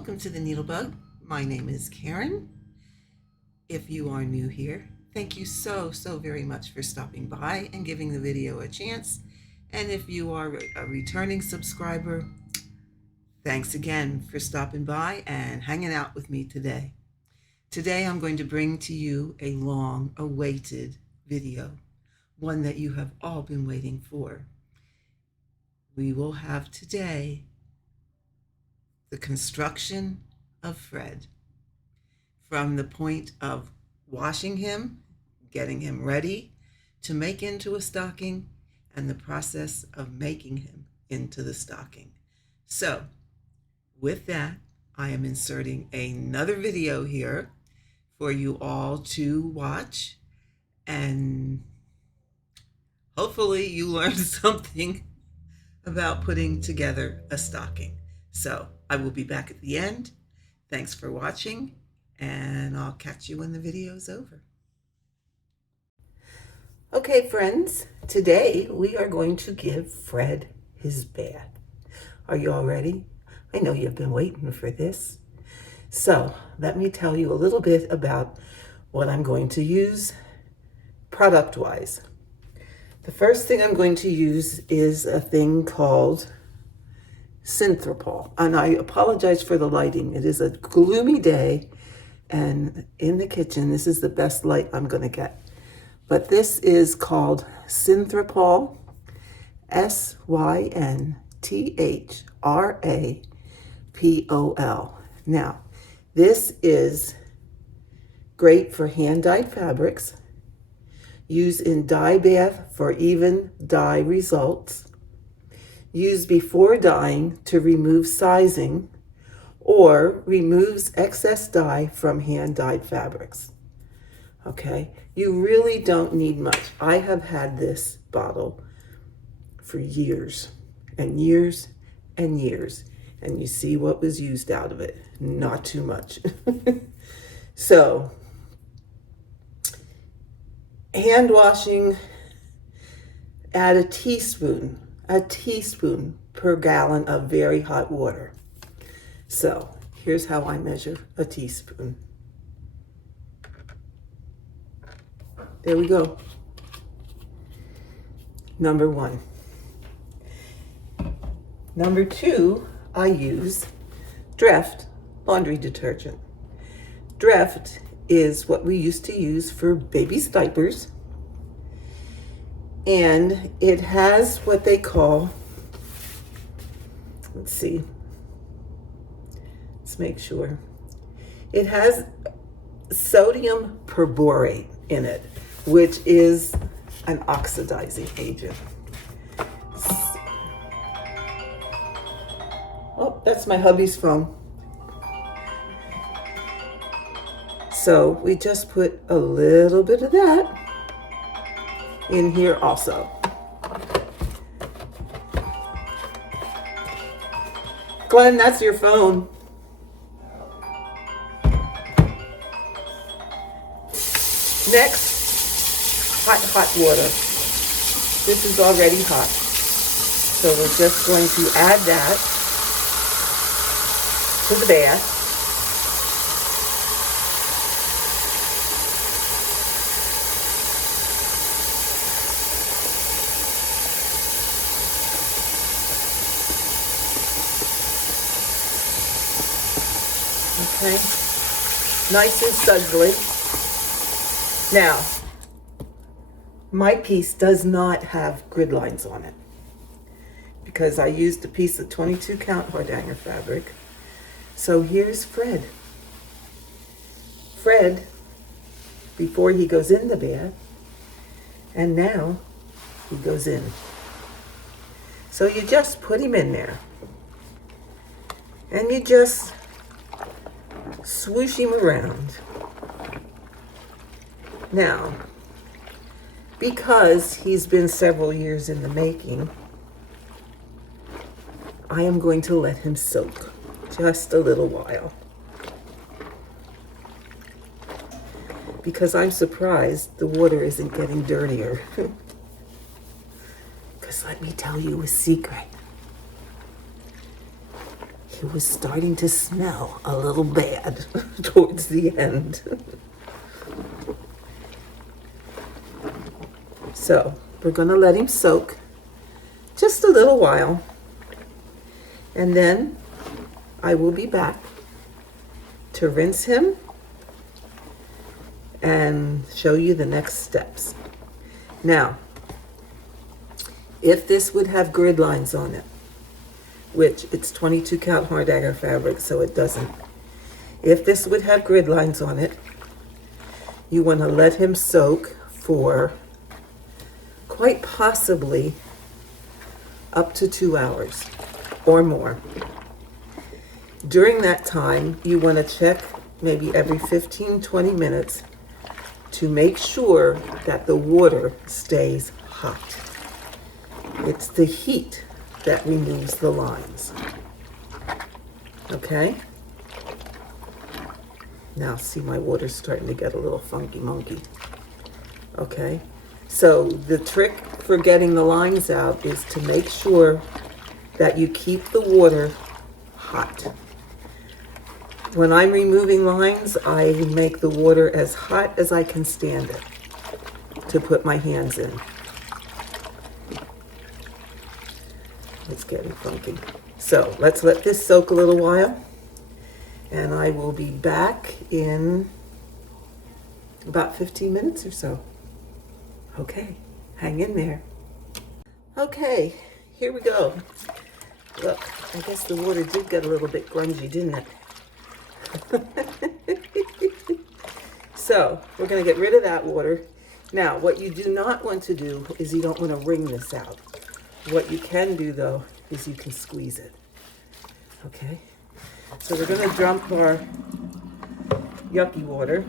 Welcome to the NeedleBugg. My name is Karen. If you are new here, thank you so very much for stopping by and giving the video a chance. And if you are a returning subscriber, thanks again for stopping by and hanging out with me today. Today I'm going to bring to you a long-awaited video, one that you have all been waiting for. We will have today the construction of Fred, from the point of washing him, getting him ready to make into a stocking, and the process of making him into the stocking. So with that, I am inserting another video here for you all to watch, and hopefully you learned something about putting together a stocking. So I will be back at the end. Thanks for watching, and I'll catch you when the video's over. Okay, friends, today we are going to give Fred his bath. Are you all ready? I know you've been waiting for this. So let me tell you a little bit about what I'm going to use product-wise. The first thing I'm going to use is a thing called Synthropol, and I apologize for the lighting. It is a gloomy day, and in the kitchen, this is the best light I'm going to get. But this is called Synthropol, Synthropol. Now, this is great for hand-dyed fabrics, used in dye bath for even dye results, used before dyeing to remove sizing, or removes excess dye from hand-dyed fabrics. Okay, you really don't need much. I have had this bottle for years and years and years, and you see what was used out of it. Not too much. So, hand washing, add a teaspoon per gallon of very hot water. So here's how I measure a teaspoon. There we go. Number one. Number two, I use Dreft laundry detergent. Dreft is what we used to use for baby's diapers. And it has what they call, let's make sure. It has sodium perborate in it, which is an oxidizing agent. Oh, that's my hubby's phone. So we just put a little bit of that in here also. Glenn, that's your phone. Next, hot water. This is already hot. So we're just going to add that to the bath. Okay, nice and sudsly. Now, my piece does not have grid lines on it because I used a piece of 22 count hard hanger fabric. So here's Fred. Fred, before he goes in the bath, and now he goes in. So you just put him in there, and you just swoosh him around. Now, because he's been several years in the making, I am going to let him soak just a little while. Because I'm surprised the water isn't getting dirtier. Because let me tell you a secret. it was starting to smell a little bad towards the end. So we're going to let him soak just a little while, and then I will be back to rinse him and show you the next steps. Now, if this would have grid lines on it, which it's 22 count hard agar fabric, so it doesn't. If this would have grid lines on it, you want to let him soak for quite possibly up to 2 hours or more. During that time, you want to check maybe every 15-20 minutes to make sure that the water stays hot. It's the heat that removes the lines. Okay? Now see, my water's starting to get a little funky monkey. Okay? So the trick for getting the lines out is to make sure that you keep the water hot. When I'm removing lines, I make the water as hot as I can stand it to put my hands in. It's getting funky. So let's let this soak a little while, and I will be back in about 15 minutes or so. Okay, hang in there. Okay, here we go. Look, I guess the water did get a little bit grungy, didn't it? So we're going to get rid of that water. Now, what you do not want to do is you don't want to wring this out. What you can do, though, is you can squeeze it. Okay? So we're going to dump our yucky water,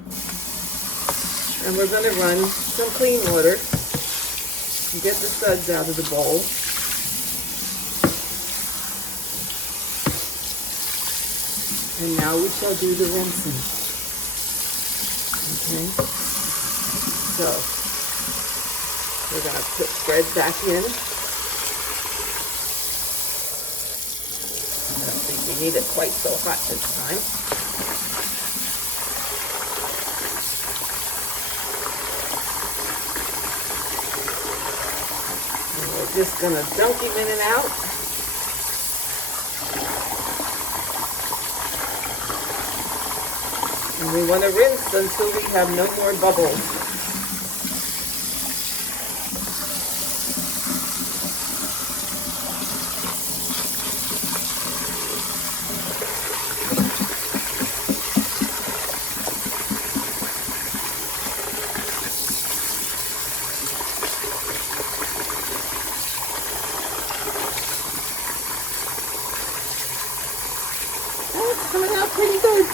and we're going to run some clean water and get the suds out of the bowl. And now we shall do the rinsing. Okay? So, we're going to put thread back in. I don't think we need it quite so hot this time. And we're just going to dunk him in and out. And we want to rinse until we have no more bubbles. Oh, it's coming out pretty good.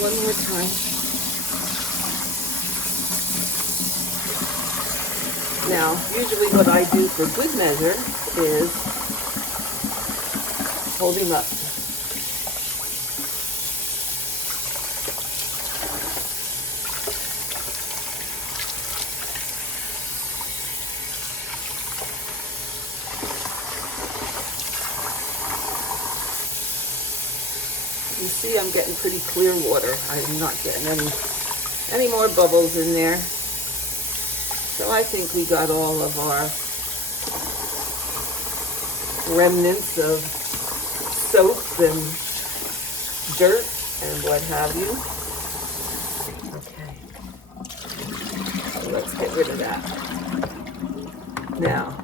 One more time. Now, usually what I do for good measure is hold him up. You see, I'm getting pretty clear water. I'm not getting any more bubbles in there. So I think we got all of our remnants of soap and dirt and what have you. Okay. So let's get rid of that. Now,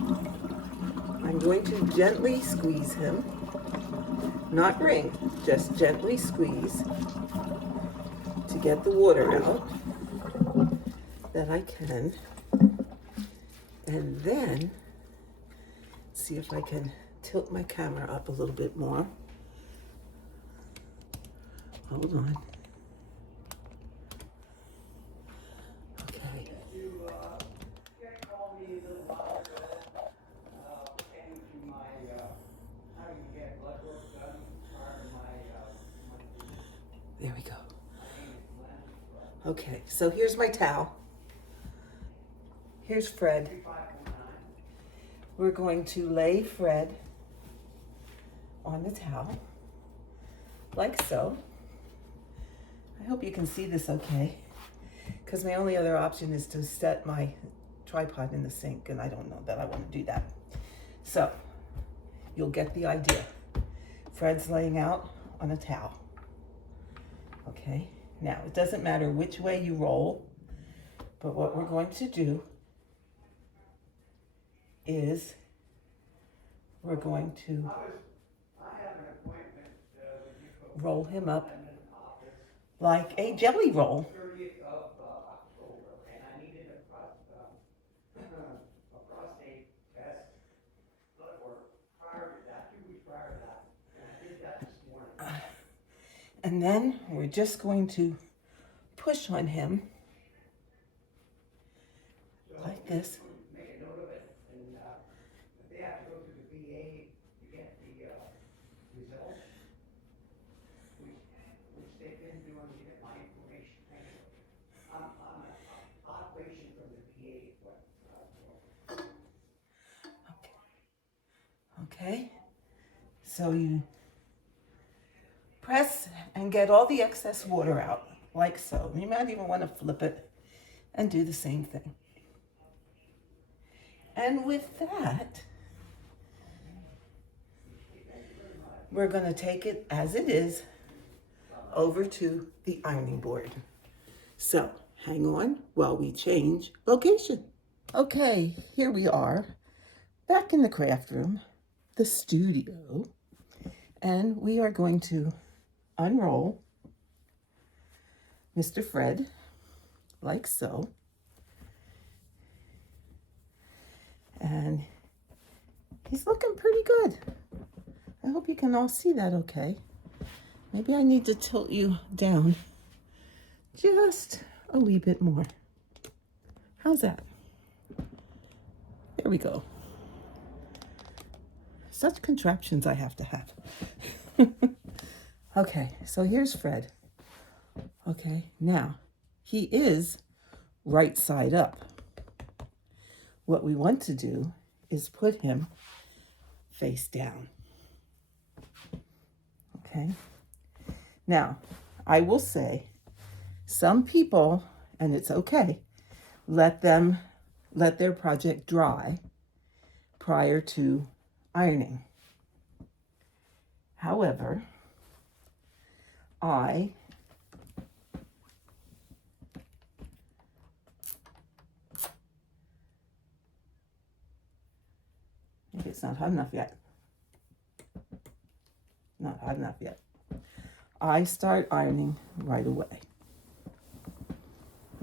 I'm going to gently squeeze him. Not wring, just gently squeeze to get the water out that I can. And then, see if I can tilt my camera up a little bit more. Hold on. Okay. There we go. Okay, so here's my towel. here's Fred. We're going to lay Fred on the towel, like so. I hope you can see this okay, because my only other option is to set my tripod in the sink, and I don't know that I want to do that. So, you'll get the idea. Fred's laying out on a towel. Okay, now it doesn't matter which way you roll, but what we're going to do is we're going to roll him up like a jelly roll. And then we're just going to push on him like this. Make a note of it, and if they have to go through the VA to get the results, which they've been doing to get my information. I'm an operation from the VA. Okay, so you press and get all the excess water out, like so. You might even want to flip it and do the same thing. And with that, we're going to take it as it is over to the ironing board. So hang on while we change location. Okay, here we are back in the craft room, the studio, and we are going to unroll Mr. Fred like so. And he's looking pretty good. I hope you can all see that okay. Maybe I need to tilt you down just a wee bit more. How's that? There we go. Such contraptions I have to have. Okay, so here's Fred. Okay, now he is right side up. What we want to do is put him face down. Okay. Now, I will say, some people, and it's okay, let their project dry prior to ironing. However, maybe it's not hot enough yet. Not hot enough yet. I start ironing right away.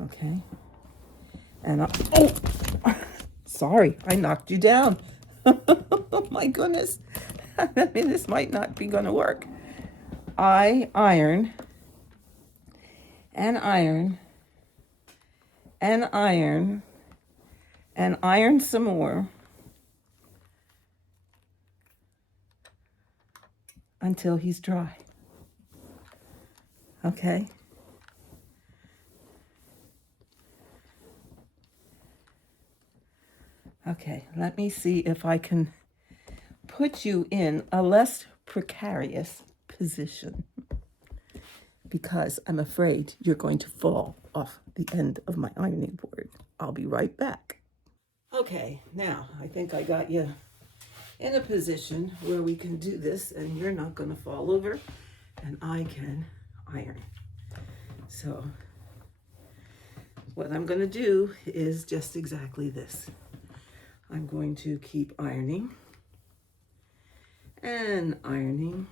Okay. And oh, sorry, I knocked you down. Oh my goodness. I mean, this might not be going to work. I iron and iron and iron and iron some more until he's dry. Okay? Okay, let me see if I can put you in a less precarious position, because I'm afraid you're going to fall off the end of my ironing board. I'll be right back. Okay, now I think I got you in a position where we can do this and you're not going to fall over and I can iron. So what I'm going to do is just exactly this. I'm going to keep ironing and ironing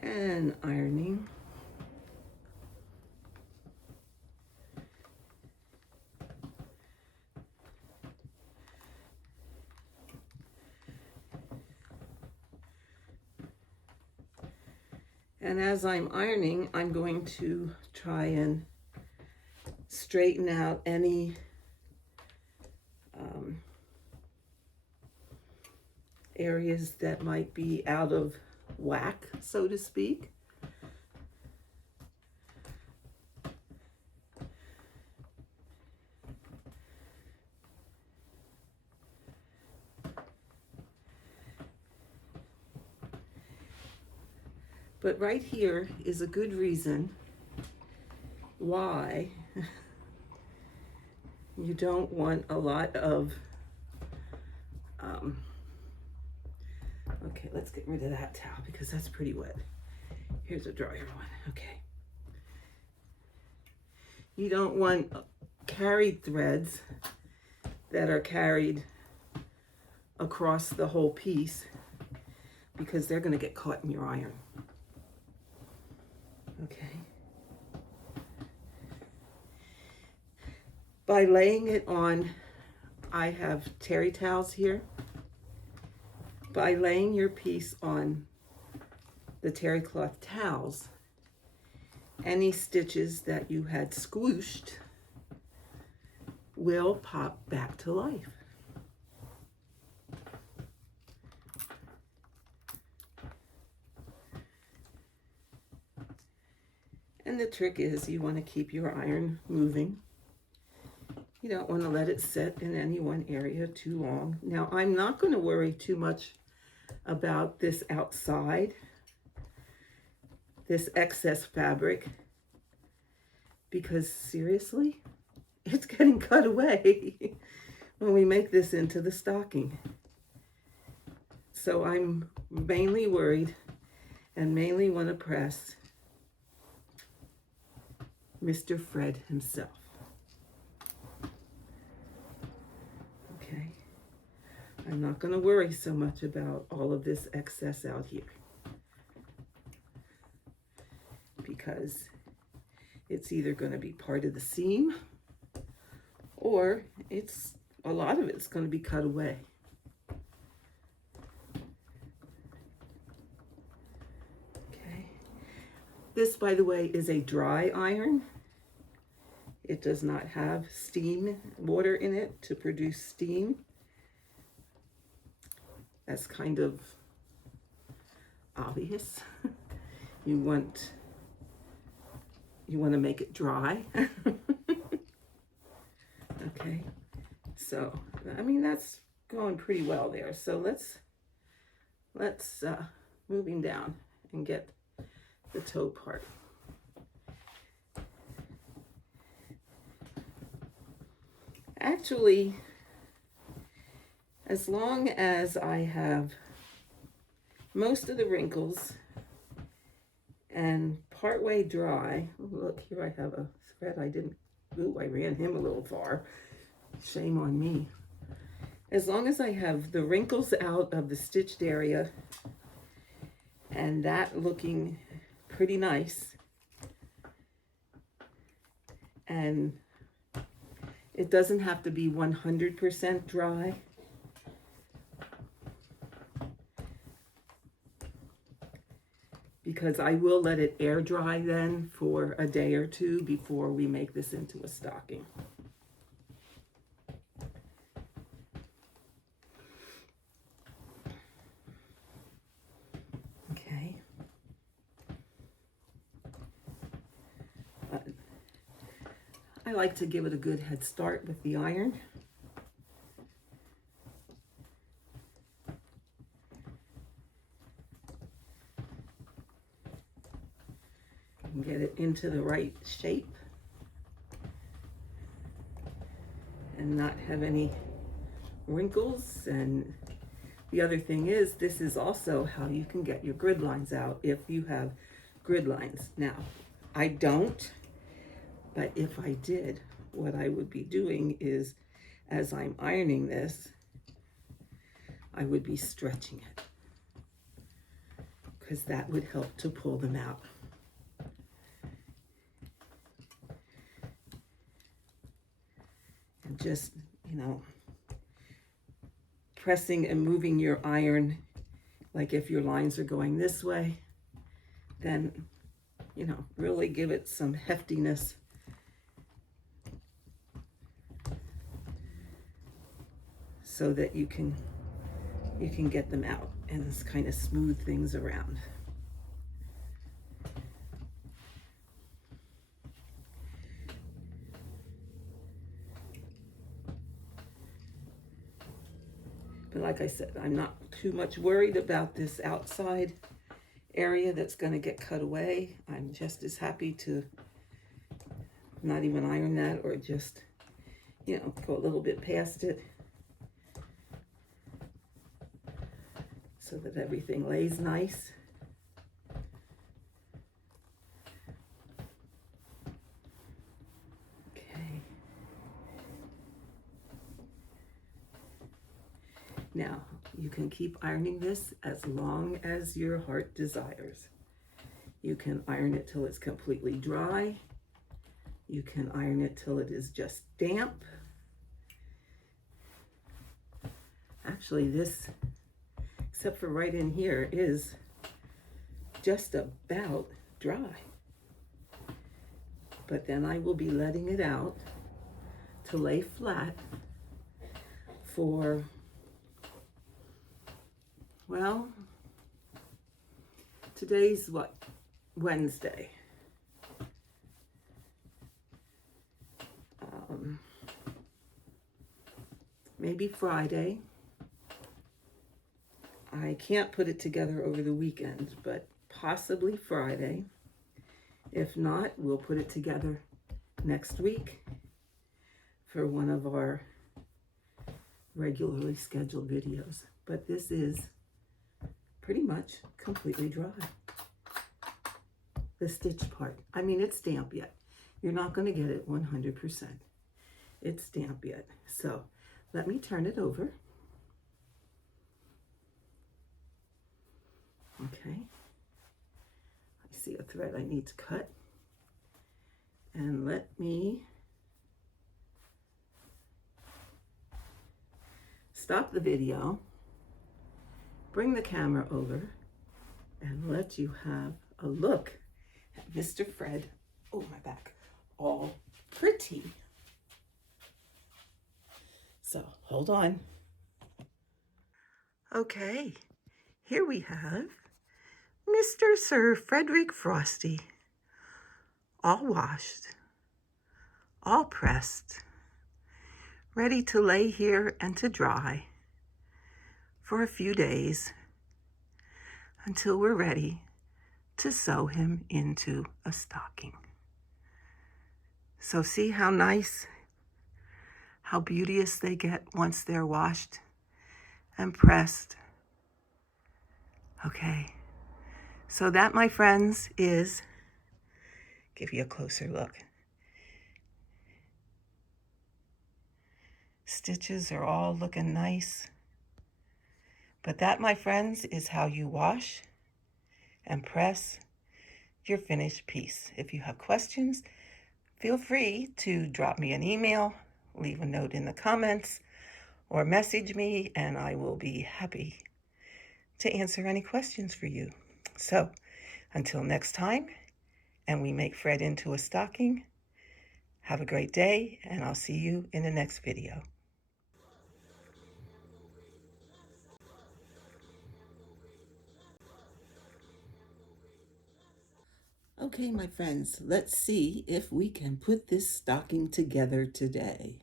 and ironing. And as I'm ironing, I'm going to try and straighten out any areas that might be out of whack, so to speak. But right here is a good reason why you don't want a lot of, okay, let's get rid of that towel because that's pretty wet. Here's a drier one, okay. You don't want carried threads that are carried across the whole piece because they're going to get caught in your iron. Okay. By laying it on, I have terry towels here. By laying your piece on the terry cloth towels, any stitches that you had squooshed will pop back to life. And the trick is you want to keep your iron moving. You don't want to let it sit in any one area too long. Now, I'm not going to worry too much about this outside, this excess fabric, because seriously, it's getting cut away when we make this into the stocking. So I'm mainly worried and mainly want to press Mr. Fred himself. Okay, I'm not going to worry so much about all of this excess out here because it's either going to be part of the seam or a lot of it's going to be cut away. This, by the way, is a dry iron. It does not have steam water in it to produce steam. That's kind of obvious. You want to make it dry. Okay, so I mean that's going pretty well there. So let's moving down and get the toe part. Actually, as long as I have most of the wrinkles and partway dry, look here, I have a thread I ran him a little far. Shame on me. As long as I have the wrinkles out of the stitched area and that looking pretty nice, and it doesn't have to be 100% dry. Because I will let it air dry then for a day or two before we make this into a stocking. Okay. I like to give it a good head start with the iron. And get it into the right shape and not have any wrinkles. And the other thing is, this is also how you can get your grid lines out if you have grid lines. Now, I don't. But if I did, what I would be doing is, as I'm ironing this, I would be stretching it because that would help to pull them out. And just, pressing and moving your iron, like if your lines are going this way, then, really give it some heftiness. So that you can get them out and just kind of smooth things around. But like I said, I'm not too much worried about this outside area that's going to get cut away, I'm just as happy to not even iron that, or just, you know, go a little bit past it so that everything lays nice. Okay. Now, you can keep ironing this as long as your heart desires. You can iron it till it's completely dry. You can iron it till it is just damp. Actually, this, except for right in here, is just about dry. But then I will be letting it out to lay flat for, well, today's what? Wednesday. Maybe Friday. I can't put it together over the weekend, but possibly Friday. If not, we'll put it together next week for one of our regularly scheduled videos. But this is pretty much completely dry. The stitch part. I mean, it's damp yet. You're not going to get it 100%. It's damp yet. So let me turn it over. Okay. I see a thread I need to cut. And let me stop the video, bring the camera over, and let you have a look at Mr. Fred, oh my back, all pretty. So hold on. Okay, here we have Mr. Sir Frederick Frosty, all washed, all pressed, ready to lay here and to dry for a few days until we're ready to sew him into a stocking. So see how nice, how beauteous they get once they're washed and pressed. Okay, so that, my friends, is, give you a closer look. Stitches are all looking nice. But that, my friends, is how you wash and press your finished piece. If you have questions, feel free to drop me an email, leave a note in the comments, or message me, and I will be happy to answer any questions for you. So, until next time, and we make Fred into a stocking, have a great day, and I'll see you in the next video. Okay, my friends, let's see if we can put this stocking together today.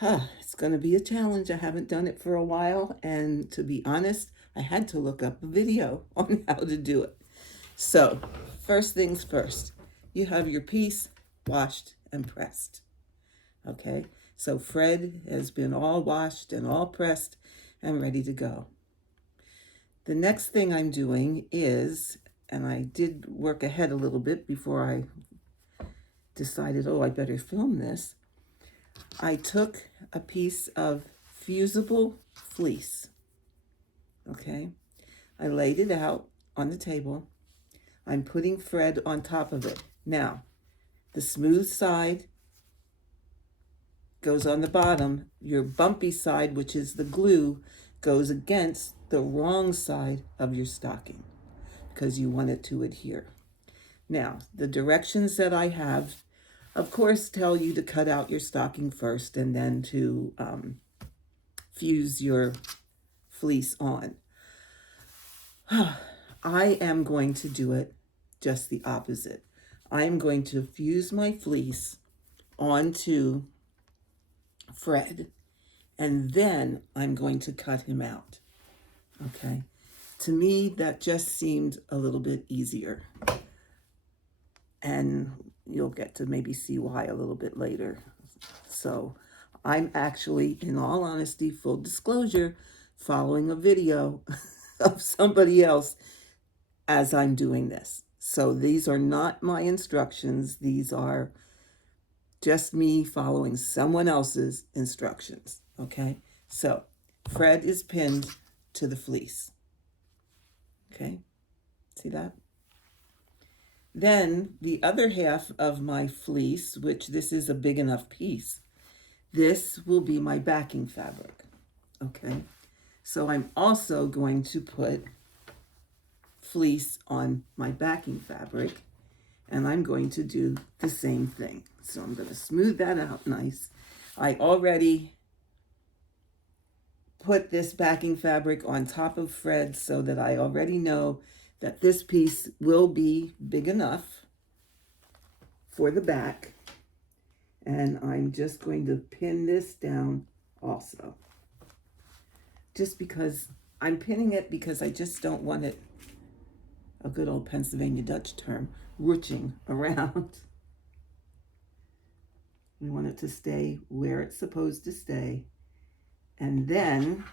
It's going to be a challenge. I haven't done it for a while, and to be honest, I had to look up a video on how to do it. So, first things first, you have your piece washed and pressed. Okay, so Fred has been all washed and all pressed and ready to go. The next thing I'm doing is, and I did work ahead a little bit before I decided, oh, I better film this. I took a piece of fusible fleece, okay? I laid it out on the table. I'm putting Fred on top of it. Now, the smooth side goes on the bottom. Your bumpy side, which is the glue, goes against the wrong side of your stocking because you want it to adhere. Now, the directions that I have, of course, tell you to cut out your stocking first and then to fuse your fleece on. I am going to do it just the opposite. I am going to fuse my fleece onto Fred, and then I'm going to cut him out. Okay, To me, that just seemed a little bit easier. And you'll get to maybe see why a little bit later. So I'm actually, in all honesty, full disclosure, following a video of somebody else as I'm doing this. So these are not my instructions. These are just me following someone else's instructions. Okay? So Fred is pinned to the fleece. Okay? See that? Then the other half of my fleece, which this is a big enough piece, this will be my backing fabric. Okay? So I'm also going to put fleece on my backing fabric, and I'm going to do the same thing. So I'm going to smooth that out nice. I already put this backing fabric on top of Fred so that I already know that this piece will be big enough for the back. And I'm just going to pin this down also. Just because I'm pinning it because I just don't want it, a good old Pennsylvania Dutch term, ruching around. We want it to stay where it's supposed to stay. And then,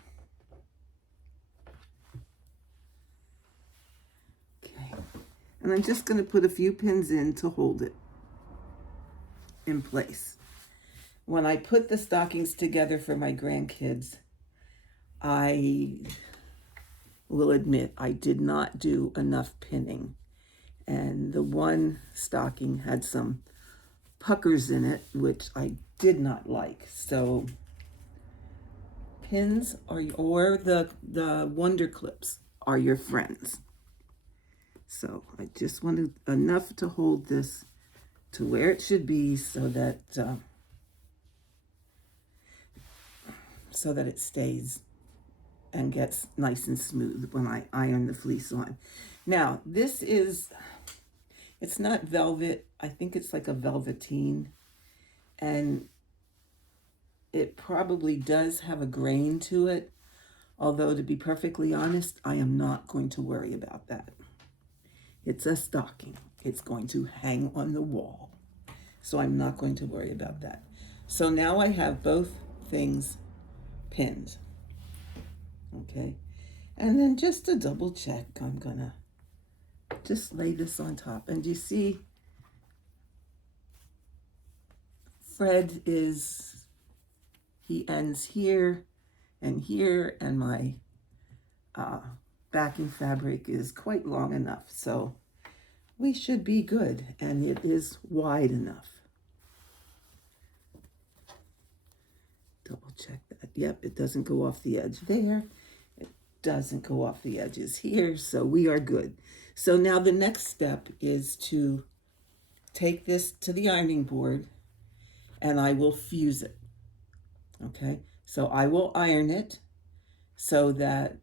okay, and I'm just going to put a few pins in to hold it in place. When I put the stockings together for my grandkids, I will admit I did not do enough pinning. And the one stocking had some puckers in it, which I did not like. So pins are, or the Wonder Clips are your friends. So I just wanted enough to hold this to where it should be so that it stays and gets nice and smooth when I iron the fleece on. Now, this is, it's not velvet. I think it's like a velveteen. And it probably does have a grain to it. Although, to be perfectly honest, I am not going to worry about that. It's a stocking. It's going to hang on the wall. So I'm not going to worry about that. So now I have both things pinned. Okay. And then just to double check, I'm gonna just lay this on top. And you see, Fred is, he ends here, and my backing fabric is quite long enough. So we should be good, and it is wide enough. Double check that. Yep, it doesn't go off the edge there. It doesn't go off the edges here, so we are good. So now the next step is to take this to the ironing board, and I will fuse it. Okay, so I will iron it so that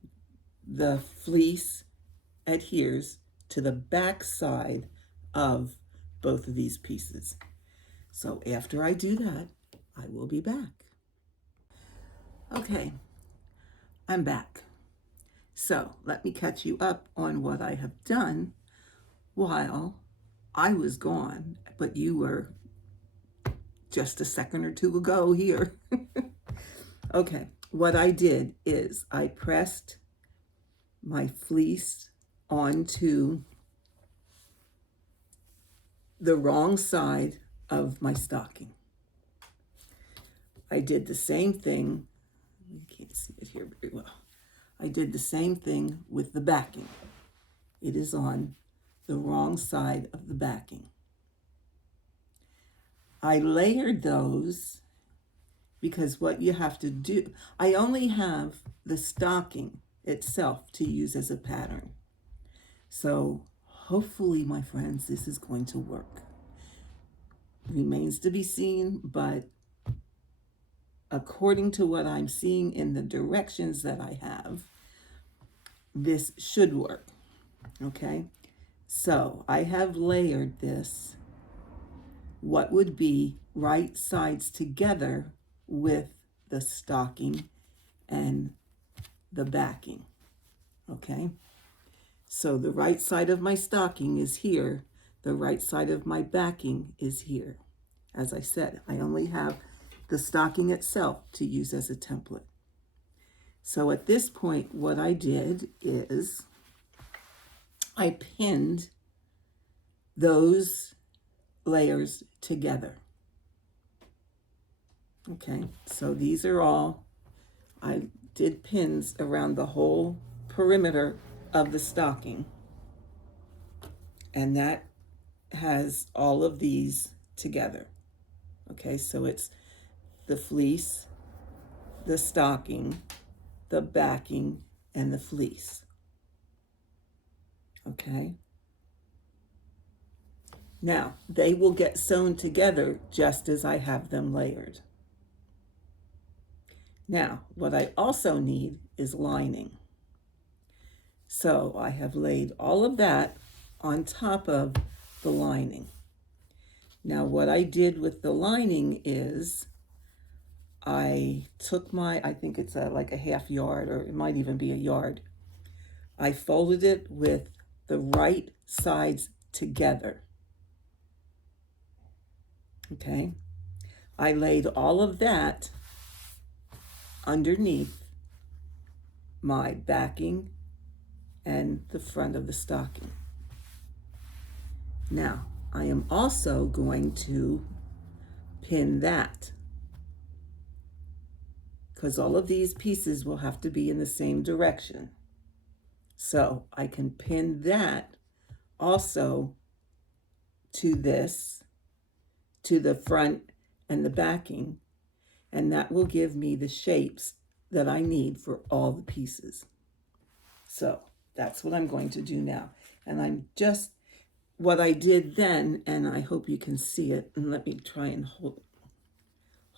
the fleece adheres to the back side of both of these pieces. So after I do that, I will be back. Okay, I'm back. So let me catch you up on what I have done while I was gone, but you were just a second or two ago here. Okay, what I did is I pressed my fleece onto the wrong side of my stocking. I did the same thing. You can't see it here very well. I did the same thing with the backing. It is on the wrong side of the backing. I layered those because what you have to do, I only have the stocking itself to use as a pattern. So hopefully, my friends, this is going to work. Remains to be seen, but according to what I'm seeing in the directions that I have, this should work. Okay, so I have layered this, what would be right sides together with the stocking and the backing. Okay, So the right side of my stocking is here. The right side of my backing is here. As I said, I only have the stocking itself to use as a template. So at this point, what I did is I pinned those layers together. Okay, so these are all, I did pins around the whole perimeter of the stocking. And that has all of these together. Okay, so it's the fleece, the stocking, the backing, and the fleece. Okay. Now, they will get sewn together just as I have them layered. Now, what I also need is lining. So I have laid all of that on top of the lining. Now, what I did with the lining is I took I think it's like a half yard, or it might even be a yard. I folded it with the right sides together. Okay. I laid all of that underneath my backing and the front of the stocking. Now, I am also going to pin that, because all of these pieces will have to be in the same direction. So I can pin that also to this, to the front and the backing, and that will give me the shapes that I need for all the pieces. So that's what I'm going to do now. And I'm just, what I did then, and I hope you can see it, and let me try and hold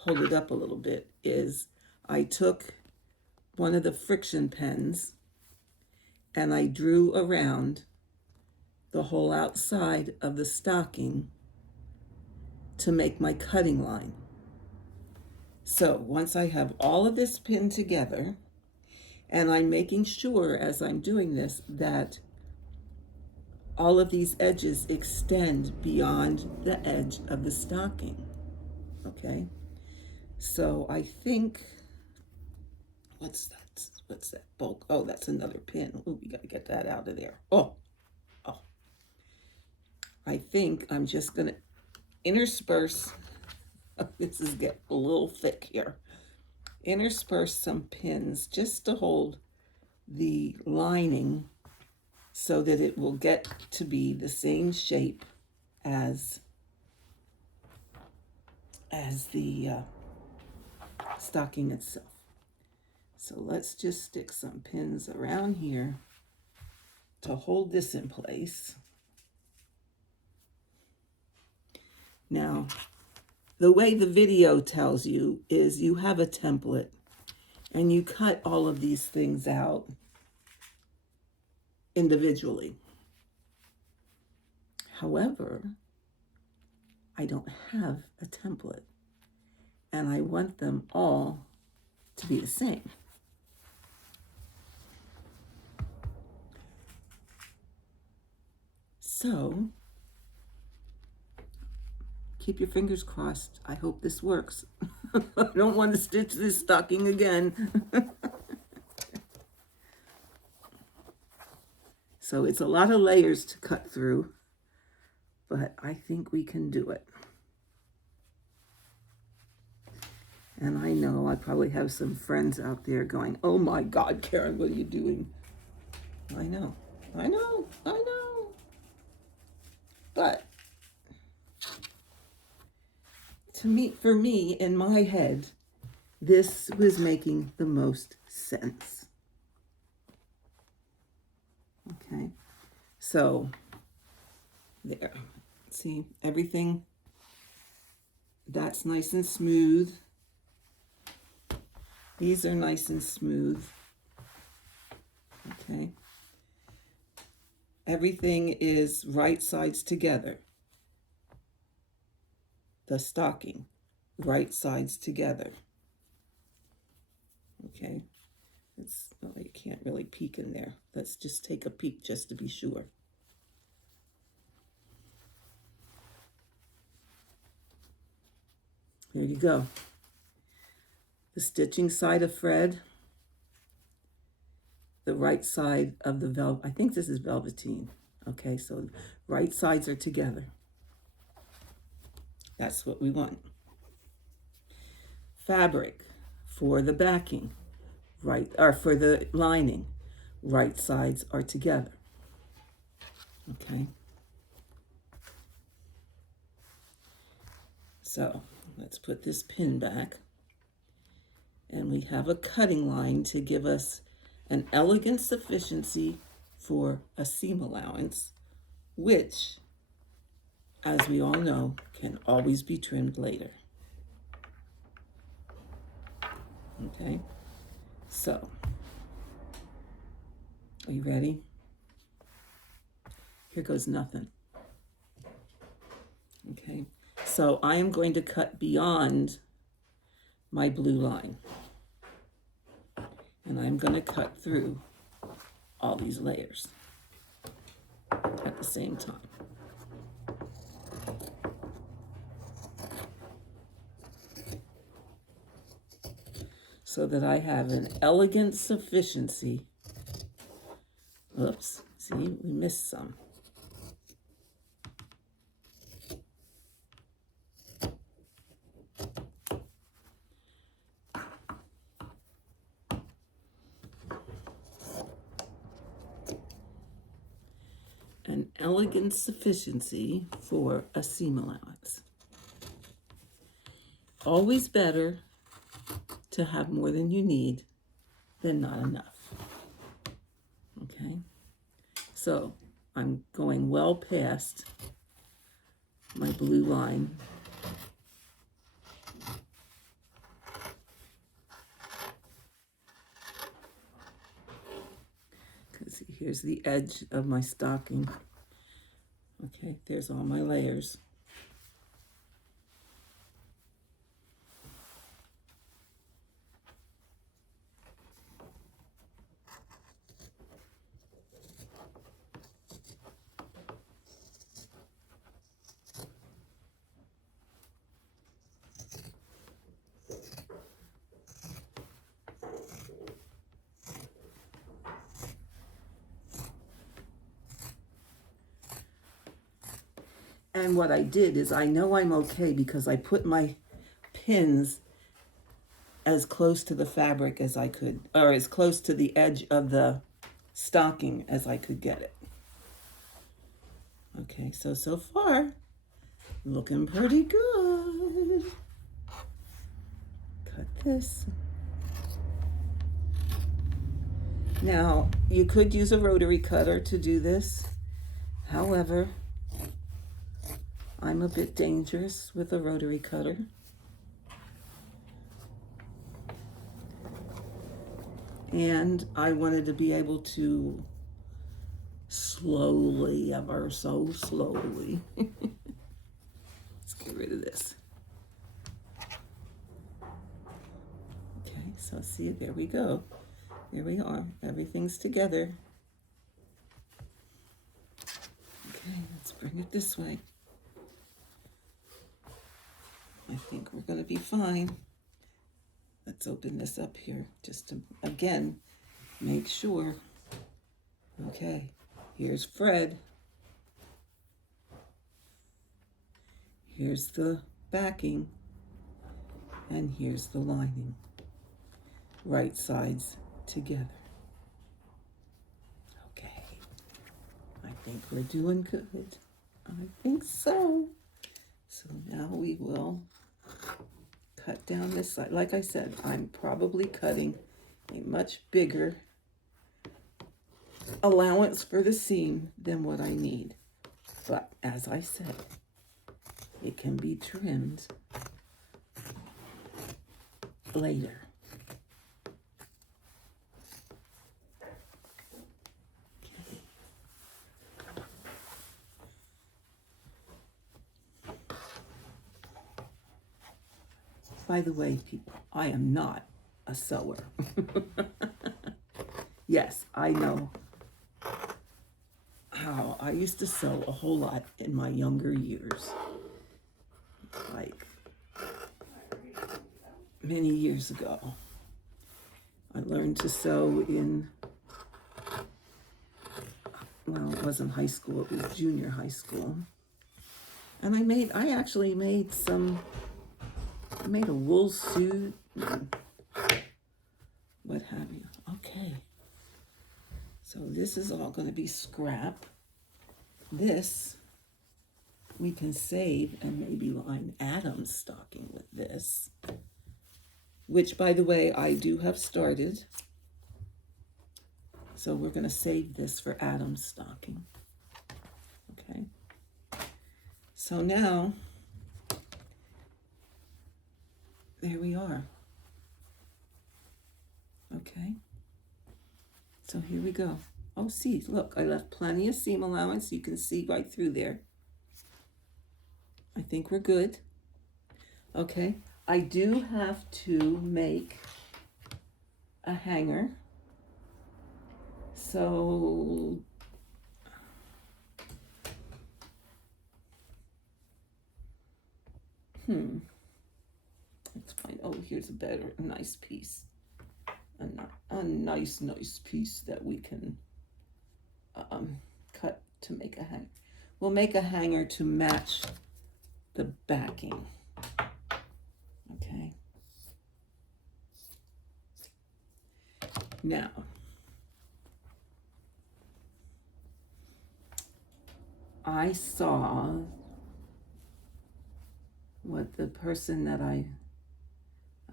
it up a little bit, is I took one of the friction pens and I drew around the whole outside of the stocking to make my cutting line. So once I have all of this pinned together, and I'm making sure as I'm doing this that all of these edges extend beyond the edge of the stocking. Okay, so I think, what's that bulk? Oh, that's another pin. Oh, we got to get that out of there. Oh, I think I'm just going to intersperse. This is getting a little thick here. Intersperse some pins just to hold the lining so that it will get to be the same shape as the stocking itself. So let's just stick some pins around here to hold this in place. Now, the way the video tells you is you have a template and you cut all of these things out individually. However, I don't have a template and I want them all to be the same. So keep your fingers crossed. I hope this works. I don't want to stitch this stocking again. So it's a lot of layers to cut through, but I think we can do it. And I know I probably have some friends out there going, oh my God, Karen, what are you doing? I know. But for me, in my head, this was making the most sense. Okay, so there. See, everything, that's nice and smooth. These are nice and smooth. Okay. Everything is right sides together. The stocking, right sides together. Okay. Oh, you can't really peek in there. Let's just take a peek just to be sure. There you go. The stitching side of Fred, the right side of the velvet. I think this is velveteen. Okay, so right sides are together. That's what we want. Fabric for the backing, right, or for the lining, right sides are together. Okay. So let's put this pin back. And we have a cutting line to give us an elegant sufficiency for a seam allowance, which, as we all know, can always be trimmed later. Okay, so, are you ready? Here goes nothing. Okay, so I am going to cut beyond my blue line. And I'm going to cut through all these layers at the same time. So that I have an elegant sufficiency. Oops, see, we missed some. An elegant sufficiency for a seam allowance. Always better to have more than you need than not enough. Okay, so I'm going well past my blue line. Because here's the edge of my stocking. Okay, there's all my layers. And what I did is, I know I'm okay because I put my pins as close to the fabric as I could, or as close to the edge of the stocking as I could get it. Okay, so far, looking pretty good. Cut this. Now, you could use a rotary cutter to do this. However, I'm a bit dangerous with a rotary cutter. And I wanted to be able to slowly, ever so slowly. Let's get rid of this. Okay, so see, there we go. There we are. Everything's together. Okay, let's bring it this way. I think we're going to be fine. Let's open this up here just to, again, make sure. Okay, here's Fred. Here's the backing. And here's the lining. Right sides together. Okay, I think we're doing good. I think so. So now we will cut down this side. Like I said, I'm probably cutting a much bigger allowance for the seam than what I need. But as I said, it can be trimmed later. By the way, people, I am not a sewer. Yes, I know how I used to sew a whole lot in my younger years. Like many years ago. I learned to sew in, well, it wasn't high school, it was junior high school. And I actually made I made a wool suit, and what have you. Okay. So this is all going to be scrap. This we can save and maybe line Adam's stocking with this, which, by the way, I do have started. So we're going to save this for Adam's stocking. Okay. So now, there we are. Okay. So here we go. Oh, see, look, I left plenty of seam allowance. You can see right through there. I think we're good. Okay. I do have to make a hanger. So let's find, oh, here's a nice piece. A nice piece that we can cut to make a hanger. We'll make a hanger to match the backing. Okay. Now, I saw what the person that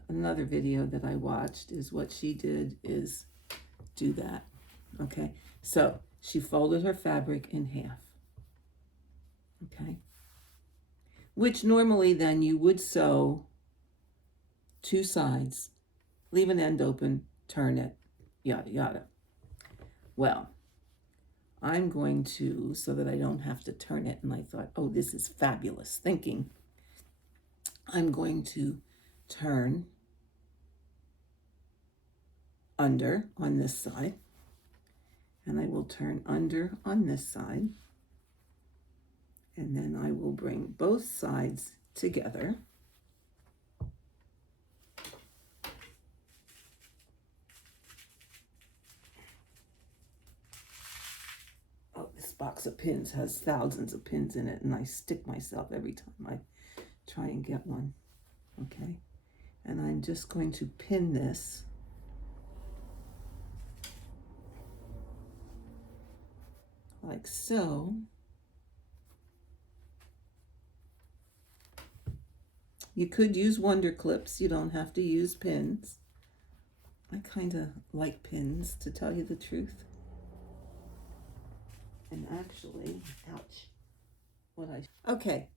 another video that I watched is what she did is do that. Okay. So she folded her fabric in half. Okay. Which normally then you would sew two sides, leave an end open, turn it, yada, yada. Well, I'm going to, so that I don't have to turn it, and I thought, oh, this is fabulous thinking. I'm going to turn under on this side, and I will turn under on this side, and then I will bring both sides together. Oh, this box of pins has thousands of pins in it, and I stick myself every time I try and get one. Okay, and I'm just going to pin this like so. You could use wonder clips. You don't have to use pins. I kind of like pins, to tell you the truth. And actually, ouch. Okay,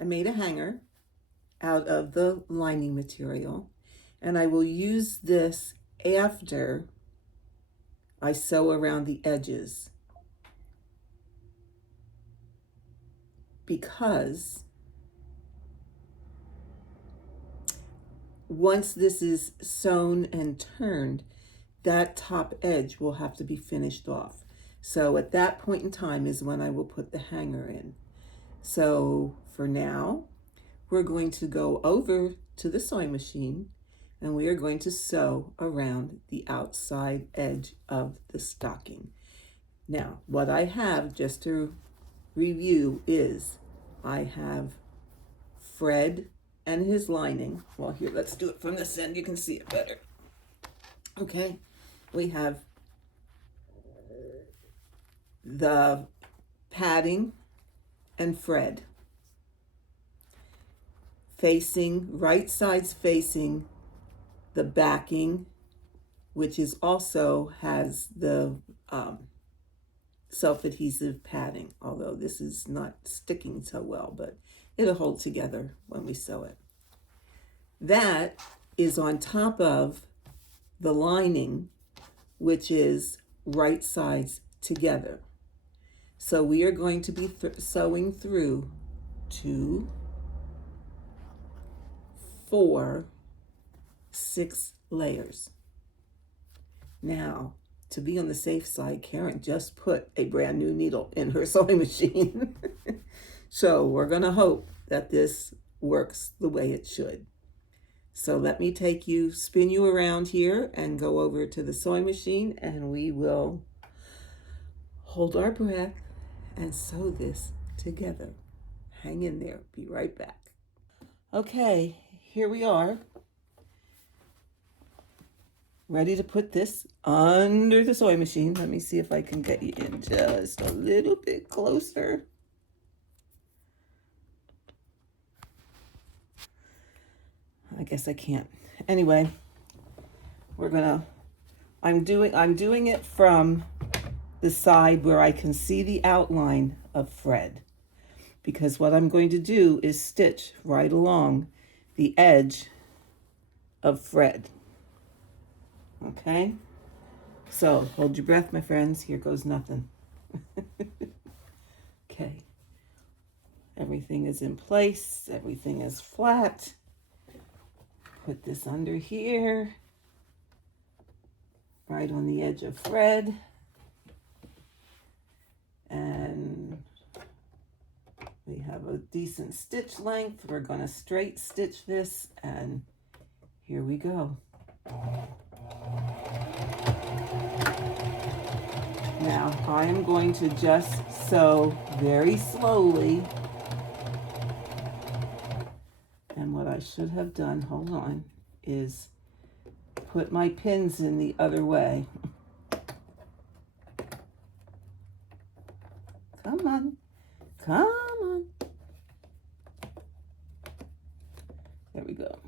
I made a hanger out of the lining material, and I will use this after I sew around the edges, because once this is sewn and turned, that top edge will have to be finished off. So at that point in time is when I will put the hanger in. So for now, we're going to go over to the sewing machine, and we are going to sew around the outside edge of the stocking. Now, what I have, just to review, is I have Fred and his lining. Well, here, let's do it from this end. You can see it better. Okay, we have the padding and Fred facing, right sides facing the backing, which is also has the self-adhesive padding, although this is not sticking so well, but it'll hold together when we sew it. That is on top of the lining, which is right sides together. So we are going to be sewing through 2, 4, 6 layers. Now, to be on the safe side, Karen just put a brand new needle in her sewing machine. So we're going to hope that this works the way it should. So let me spin you around here and go over to the sewing machine, and we will hold our breath and sew this together. Hang in there. Be right back. Okay, here we are. Ready to put this under the sewing machine. Let me see if I can get you in just a little bit closer. I guess I can't. Anyway, I'm doing it from the side where I can see the outline of Fred, because what I'm going to do is stitch right along the edge of Fred. Okay? So hold your breath, my friends. Here goes nothing. Okay. Everything is in place. Everything is flat. Put this under here, right on the edge of Fred. And we have a decent stitch length. We're going to straight stitch this, and here we go. Now I am going to just sew very slowly. And what I should have done, hold on, is put my pins in the other way. Come on, come on. There we go.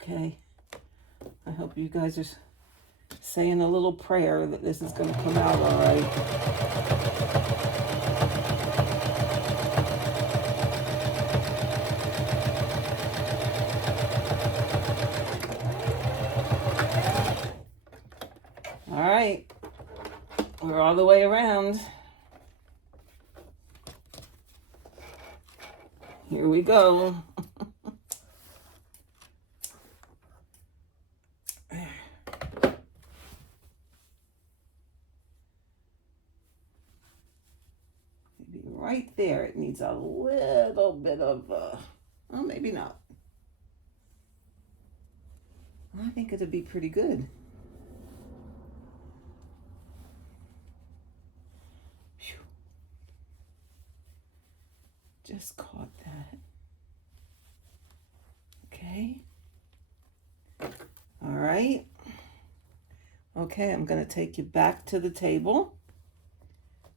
Okay, I hope you guys are saying a little prayer that this is going to come out all right. All right, we're all the way around. Here we go. Right there, it needs a little bit of, well, maybe not. I think it'll be pretty good. Whew. Just caught that. Okay. All right. Okay, I'm going to take you back to the table.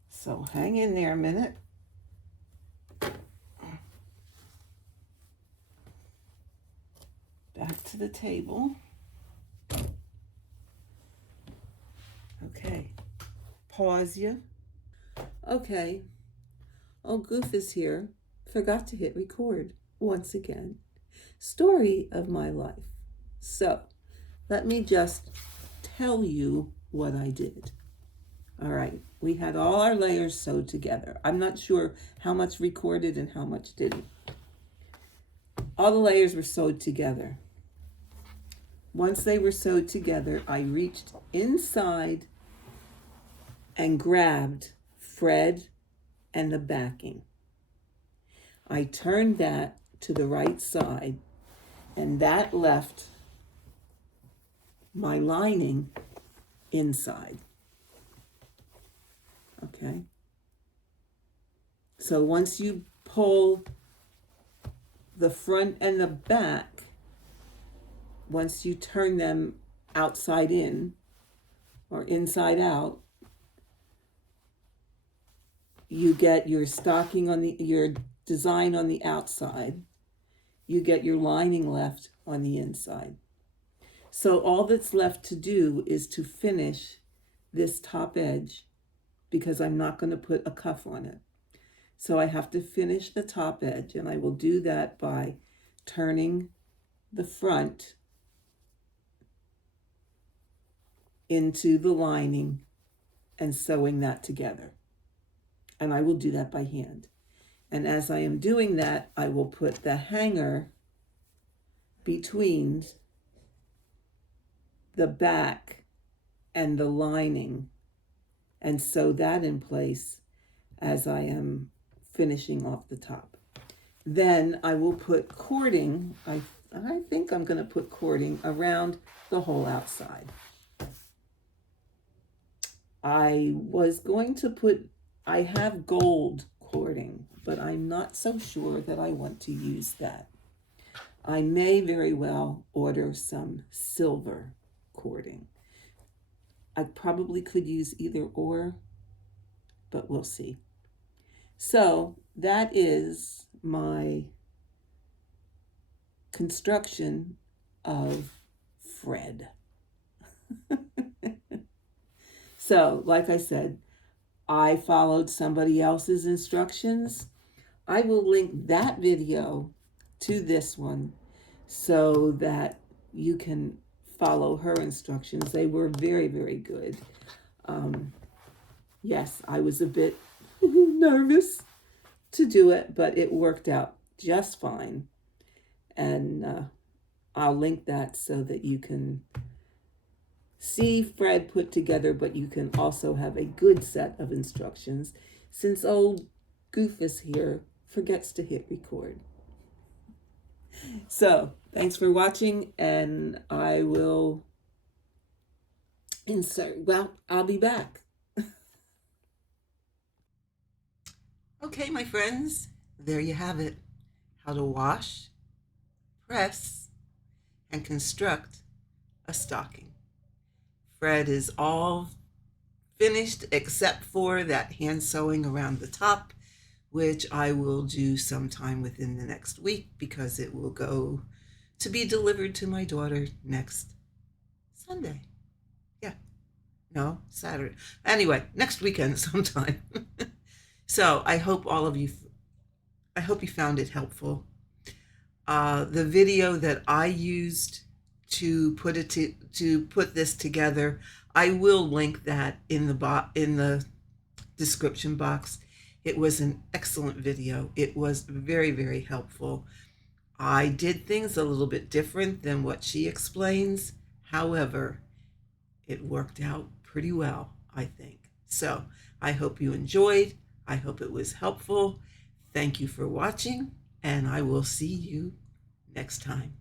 So hang in there a minute. Back to the table. Okay, pause you. Okay, old Goof is here. Forgot to hit record once again. Story of my life. So, let me just tell you what I did. All right, we had all our layers sewed together. I'm not sure how much recorded and how much didn't. All the layers were sewed together. Once they were sewed together, I reached inside and grabbed Fred and the backing. I turned that to the right side And that left my lining inside. Okay. So once you pull the front and the back, once you turn them outside in or inside out, you get your stocking on your design on the outside. You get your lining left on the inside. So all that's left to do is to finish this top edge, because I'm not going to put a cuff on it. So I have to finish the top edge, and I will do that by turning the front into the lining and sewing that together. And I will do that by hand. And as I am doing that, I will put the hanger between the back and the lining and sew that in place as I am finishing off the top. Then I will put cording. I think I'm going to put cording around the whole outside. I have gold cording, but I'm not so sure that I want to use that. I may very well order some silver cording. I probably could use either or, but we'll see. So that is my construction of Fred. So, like I said, I followed somebody else's instructions. I will link that video to this one so that you can follow her instructions. They were very, very good. Yes, I was a bit nervous to do it, but it worked out just fine. And I'll link that so that you can see Fred put together, but you can also have a good set of instructions, since old Goofus here forgets to hit record. So thanks for watching, and I will I'll be back. Okay, my friends, there you have it. How to wash, press, and construct a stocking. Fred is all finished except for that hand sewing around the top, which I will do sometime within the next week, because it will go to be delivered to my daughter next Sunday. Yeah, no, Saturday. Anyway, next weekend sometime. So I hope you found it helpful. The video that I used to put this together, I will link that in the description box. It was an excellent video. It was very, very helpful. I did things a little bit different than what she explains. However, it worked out pretty well, I think. So I hope you enjoyed. I hope it was helpful. Thank you for watching, and I will see you next time.